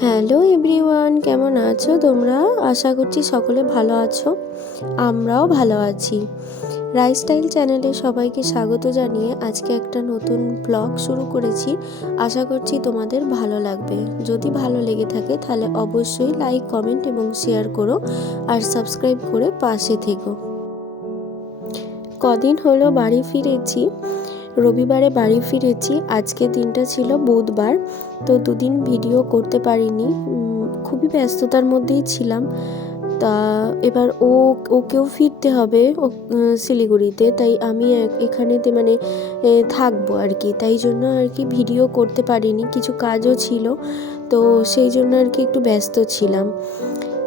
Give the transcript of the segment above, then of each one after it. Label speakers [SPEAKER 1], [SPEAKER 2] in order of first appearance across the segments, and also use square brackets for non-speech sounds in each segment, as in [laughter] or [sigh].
[SPEAKER 1] Hello everyone কেমন আছো তোমরা? আশা করছি সকলে ভালো আছো। আমরাও ভালো আছি। রাইস্টাইল চ্যানেলে সবাইকে স্বাগত জানিয়ে আজকে একটা নতুন ব্লগ শুরু করেছি। আশা করছি তোমাদের ভালো লাগবে। যদি ভালো লেগে থাকে, তাহলে অবশ্যই লাইক কমেন্ট এবং শেয়ার করো আর সাবস্ক্রাইব করে পাশে থেকো। কদিন হলো বাড়ি ফিরেছি। রবিবারে বাড়ি ফিরেছি। আজকে দিনটা ছিল বুধবার, তো দুদিন ভিডিও করতে পারিনি। খুবই ব্যস্ততার মধ্যেই ছিলাম। তা এবার ও, ওকেও ফিরতে হবে শিলিগুড়িতে। তাই আমি এখানেতে মানে থাকব আর কি। তাই জন্য আর কি ভিডিও করতে পারিনি। কিছু কাজও ছিল, তো সেই জন্য আর কি একটু ব্যস্ত ছিলাম।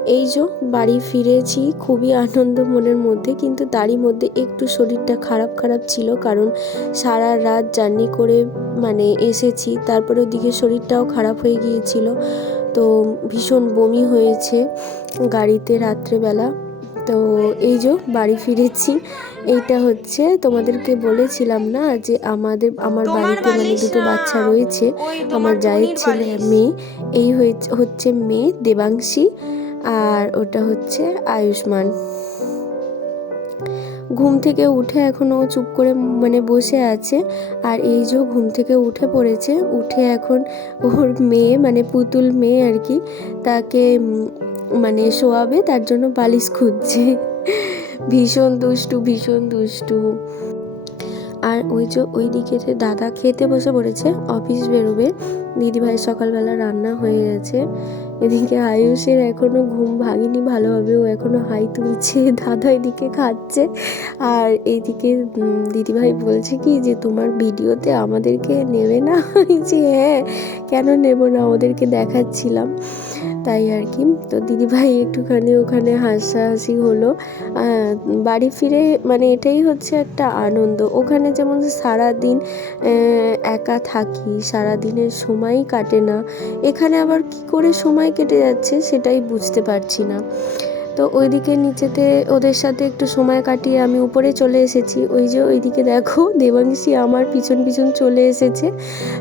[SPEAKER 1] এই যে বাড়ি ফিরেছি খুবই আনন্দ মনের মধ্যে কিন্তু তারই মধ্যে একটু শরীরটা খারাপ খারাপ ছিল কারণ সারা রাত জার্নি করে মানে এসেছি তারপরে ওদিকে শরীরটাও খারাপ হয়ে গিয়েছিল তো ভীষণ বমি হয়েছে গাড়িতে রাত্রেবেলা। তো এই যে বাড়ি ফিরেছি এইটা হচ্ছে তোমাদেরকে বলেছিলাম না যে আমাদের আমার বাড়িতে মানে দুটো বাচ্চা রয়েছে আমার জায়ের ছেলে মেয়ে এই হচ্ছে মেয়ে দেবাংশী আর ওটা হচ্ছে আয়ুষ্মান। ঘুম থেকে উঠে এখনও চুপ করে মানে বসে আছে। আর এই যে ঘুম থেকে উঠে পড়েছে, উঠে এখন ওর মেয়ে মানে পুতুল মেয়ে আর কি, তাকে মানে শোয়াবে, তার জন্য বালিশ খুঁজছে। ভীষণ দুষ্টু ভীষণ দুষ্টু। আর ওই যে ওই দিকে যে দাদা খেতে বসে পড়েছে, অফিস বেরোবে। দিদিভাই সকালবেলা রান্না হয়ে গেছে। এদিকে আয়ুষের এখনও ঘুম ভাঙেনি ভালোভাবে। ও এখনও হাই তুলছে, [laughs] দাদা এদিকে খাচ্ছে। আর এইদিকে দিদিভাই বলছে কি যে, তোমার ভিডিওতে আমাদেরকে নেবে না? [laughs] যে হ্যাঁ কেন নেব না? ওদেরকে দেখাচ্ছিলাম। তাই আর কি। তো দিদিভাই একটুখানি ওখানে হাসাহাসি হলো। বাড়ি ফিরে মানে এটাই হচ্ছে একটা আনন্দ। ওখানে যেমন সারাদিন একা থাকি, সারাদিনের সময়ই কাটে না। এখানে আবার কি করে সময় কেটে যাচ্ছে সেটাই বুঝতে পারছি না। তো ওইদিকে নিচেতে ওদের সাথে একটু সময় কাটিয়ে আমি উপরে চলে এসেছি। ওই যে ওইদিকে দেখো, দেবাংশী আমার পিছন পিছন চলে এসেছে।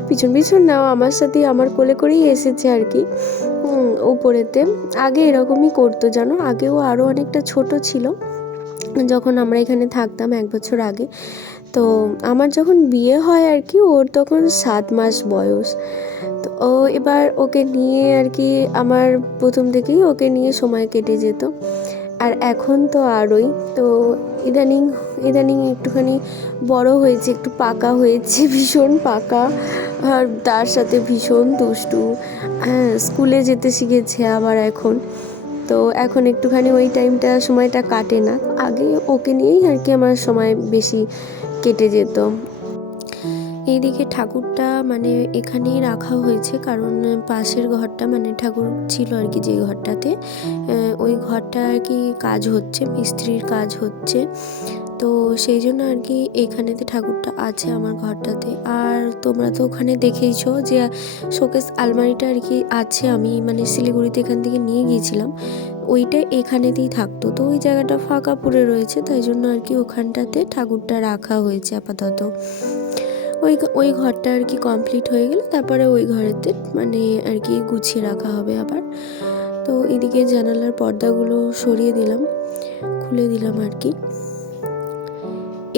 [SPEAKER 1] পিছন পিছন নাও আমার সাথেই, আমার কোলে করেই এসেছে আর কি উপরেতে। আগে এরকমই করতো, জানো? আগেও আরও অনেকটা ছোট ছিল, যখন আমরা এখানে থাকতাম এক বছর আগে। তো আমার যখন বিয়ে হয় আর কি, ওর তখন সাত মাস বয়স। ও এবার ওকে নিয়ে আর কি আমার প্রথম থেকেই ওকে নিয়ে সময় কেটে যেত। আর এখন তো আরই। তো ইদানিং ইদানিং একটুখানি বড় হয়েছে, একটু পাকা হয়েছে, [laughs] ভীষণ পাকা। আর তার সাথে ভীষণ দুষ্টু। হ্যাঁ স্কুলে যেতে শিখেছে আবার এখন। তো এখন একটুখানি ওই টাইমটা, সময়টা কাটে না। আগে ওকে নিয়েই আর কি আমার সময় বেশি কেটে যেত। এইদিকে ঠাকুরটা মানে এখানেই রাখা হয়েছে, কারণ পাশের ঘরটা মানে ঠাকুর ছিল আর কি যে ঘরটাতে। ওই ঘরটা আর কি কাজ হচ্ছে, মিস্ত্রির কাজ হচ্ছে। তো সেই জন্য আর কি এখানেতে ঠাকুরটা আছে আমার ঘরটাতে। আর তোমরা তো ওখানে দেখেইছো যে, শোকেস আলমারিটা আর কি আছে, আমি মানে শিলিগুড়িতে এখান থেকে নিয়ে গিয়েছিলাম। ওইটা এখানেতেই থাকতো। তো ওই জায়গাটা ফাঁকা পড়ে রয়েছে, তাই জন্য আর কি ওখানটাতে ঠাকুরটা রাখা হয়েছে আপাতত। ওই ওই ঘরটা আর কি কমপ্লিট হয়ে গেলে। তারপরে ওই ঘরেতে মানে আর কি গুছিয়ে রাখা হবে আবার। তো এদিকে জানালার পর্দাগুলো সরিয়ে দিলাম, খুলে দিলাম আর কি।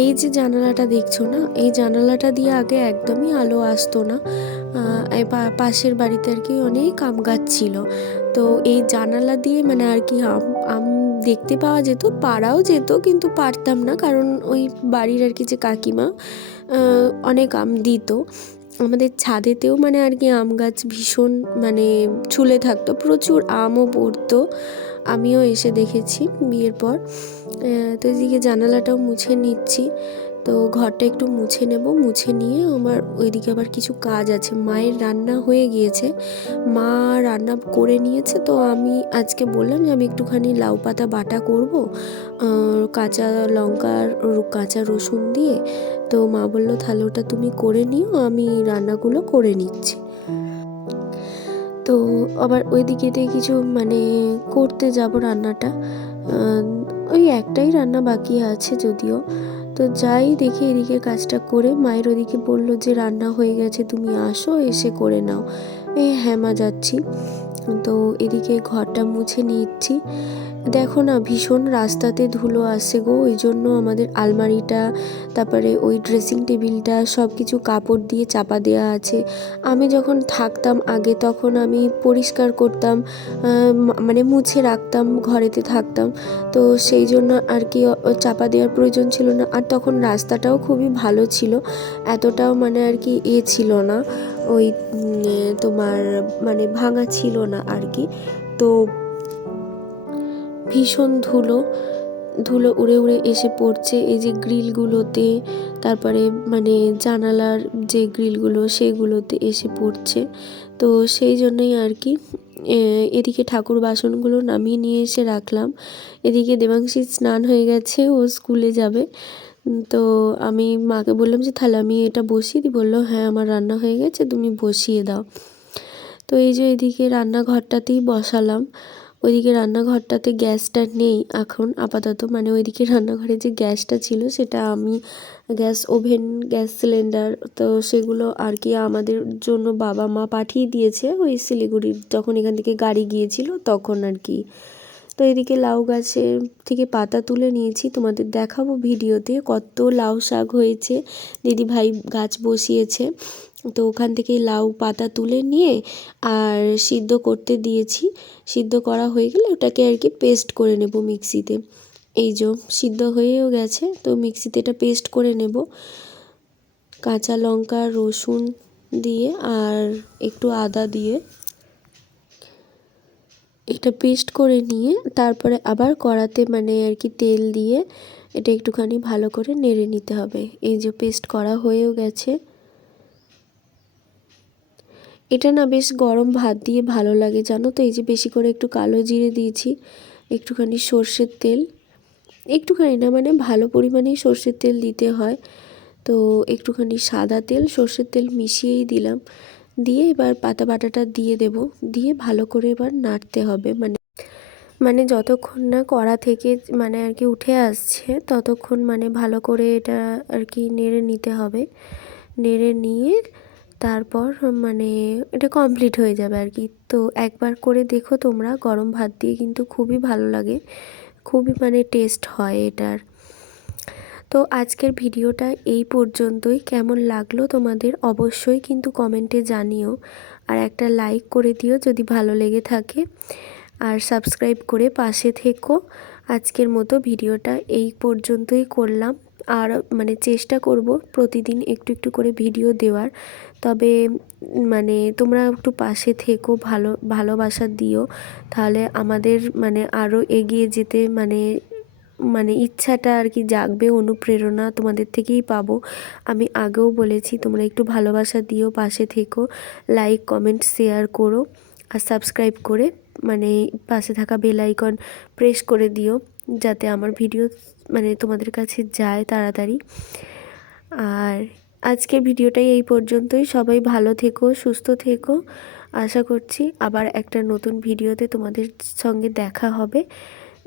[SPEAKER 1] এই যে জানালাটা দেখছ না, এই জানালাটা দিয়ে আগে একদমই আলো আসতো না। পাশের বাড়িতে আর কি অনেক আম গাছ ছিল। তো এই জানালা দিয়ে মানে আর কি আম আম দেখতে পাওয়া যেত, পাড়াও যেত, কিন্তু পারতাম না। কারণ ওই বাড়ির আর কি যে কাকিমা অনেক আম দিত। আমাদের ছাদেতেও মানে আর কি আম গাছ ভীষণ মানে ছুলে থাকতো। প্রচুর আমও পড়তো। আমিও এসে দেখেছি বিয়ের পর। তো এদিকে জানালাটাও মুছে নিচ্ছি। তো ঘরটা একটু মুছে নেব। মুছে নিয়ে আমার ওইদিকে আবার কিছু কাজ আছে। মায়ের রান্না হয়ে গিয়েছে। মা রান্না করে নিয়েছে। তো আমি আজকে বললাম যে আমি একটুখানি লাউ পাতা বাটা করব কাঁচা লঙ্কার কাঁচা রসুন দিয়ে। তো মা বলল, তাহলে ওটা তুমি করে নিও, আমি রান্নাগুলো করে নিচ্ছি। তো আবার ওই দিকেতে কিছু মানে করতে যাব রান্নাটা। ওই একটাই রান্না বাকি আছে যদিও। তো যাই দেখি এদিকে কাজটা করে মায়ের ওদিকে বলল যে রান্না হয়ে গেছে, তুমি আসো, এসে করে নাও। এই হ্যাঁ মা, যাচ্ছি। তো এদিকে ঘরটা মুছে নিচ্ছি দেখো না, ভীষণ রাস্তাতে ধুলো আসে গো, ওই জন্য আমাদের আলমারিটা, তারপরে ওই ড্রেসিং টেবিলটা সব কিছু কাপড় দিয়ে চাপা দেওয়া আছে। আমি যখন থাকতাম আগে, তখন আমি পরিষ্কার করতাম মানে মুছে রাখতাম, ঘরেতে থাকতাম। তো সেই জন্য আর কি চাপা দেওয়ার প্রয়োজন ছিল না। আর তখন রাস্তাটাও খুবই ভালো ছিল, এতটাও মানে আর কি এ ছিল না। ওই তোমার মানে ভাঙা ছিল না আর কি তো ভীষণ ধুলো ধুলো উড়ে উড়ে এসে পড়ছে এই যে গ্রিলগুলোতে, তারপরে মানে জানালার যে গ্রিলগুলো সেগুলোতে এসে পড়ছে। তো সেই জন্যই আর কি এদিকে ঠাকুর বাসনগুলো নামিয়ে নিয়ে এসে রাখলাম। এদিকে দেবাংশী স্নান হয়ে গেছে, ও স্কুলে যাবে। তো আমি মাকে বললাম যে, তাহলে আমি এটা বসিয়ে দিই। বলল হ্যাঁ আমার রান্না হয়ে গেছে, তুমি বসিয়ে দাও। তো এই যে এদিকে রান্নাঘরটাতেই বসালাম। ওইদিকে রান্নাঘরটাতে গ্যাসটা নেই এখন আপাতত। মানে ওইদিকে রান্নাঘরে যে গ্যাসটা ছিল, সেটা আমি গ্যাস ওভেন, গ্যাস সিলিন্ডার, তো সেগুলো আর কি আমাদের জন্য বাবা মা পাঠিয়ে দিয়েছে। ওই শিলিগুড়ির যখন এখান থেকে গাড়ি গিয়েছিল, তখন আর কি তো এদিকে লাউ গাছের থেকে পাতা তুলে নিয়েছি। তোমাদের দেখাবো ভিডিওতে কত লাউ শাক হয়েছে। দিদি ভাই গাছ বসিয়েছে। তো ওখান থেকে লাউ পাতা তুলে নিয়ে আর সিদ্ধ করতে দিয়েছি। সিদ্ধ করা হয়ে গেলে ওটাকে আর কি পেস্ট করে নেব মিক্সিতে। এই যে সিদ্ধ হয়েও গেছে, তো মিক্সিতে এটা পেস্ট করে নেব। কাঁচা লঙ্কা, রসুন দিয়ে আর একটু আদা দিয়ে। এটা পেস্ট করে নিয়ে তারপরে আবার কড়াতে মানে আর কি তেল দিয়ে এটা একটুখানি ভালো করে নেড়ে নিতে হবে। এই যে পেস্ট করা হয়েও গেছে। এটা না বেশ গরম ভাত দিয়ে ভালো লাগে, জানো তো? এই যে বেশি করে একটু কালো জিরে দিয়েছি, একটুখানি সর্ষের তেল। একটুখানি না মানে ভালো পরিমাণেই সর্ষের তেল দিতে হয়। তো একটুখানি সাদা তেল, সর্ষের তেল মিশিয়েই দিলাম। দিয়ে এবার পাতা বাটাটা দিয়ে দেব। দিয়ে ভালো করে এবার নাড়তে হবে। মানে মানে যতক্ষণ না কড়া থেকে মানে আর কি উঠে আসছে, ততক্ষণ মানে ভালো করে এটা আর কি নেড়ে নিতে হবে। নেড়ে নিয়ে তারপর মানে এটা কমপ্লিট হয়ে যাবে আর কি। তো একবার করে দেখো তোমরা, গরম ভাত দিয়ে কিন্তু খুবই ভালো লাগে। খুবই মানে টেস্ট হয় এটার। তো আজকের ভিডিওটা এই পর্যন্তই। কেমন লাগল তোমাদের অবশ্যই কিন্তু কমেন্টে জানিও। আর একটা লাইক করে দিও যদি ভালো লেগে থাকে। আর সাবস্ক্রাইব করে পাশে থেকো। আজকের মতো ভিডিওটা এই পর্যন্তই করলাম। আর মানে চেষ্টা করব প্রতিদিন একটু একটু করে ভিডিও দেওয়ার। তবে মানে তোমরা একটু পাশে থেকো, ভালো, ভালোবাসা দিও। তাহলে আমাদের মানে আরও এগিয়ে যেতে মানে মানে ইচ্ছাটা আর কি জাগবে, অনুপ্রেরণা তোমাদের থেকেই পাবো। আমি আগেও বলেছি, তোমরা একটু ভালোবাসা দিও, পাশে থেকো লাইক কমেন্ট শেয়ার করো আর সাবস্ক্রাইব করে মানে পাশে থাকা বেল আইকন প্রেস করে দিও যাতে আমার ভিডিও মানে তোমাদের কাছে যায় তাড়াতাড়ি। আর আজকের ভিডিওটাই এই পর্যন্তই। সবাই ভালো থেকো, সুস্থ থেকো। আশা করছি আবার একটা নতুন ভিডিওতে তোমাদের সঙ্গে দেখা হবে।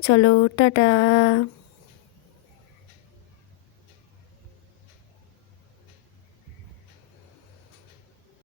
[SPEAKER 1] চলো টাটা।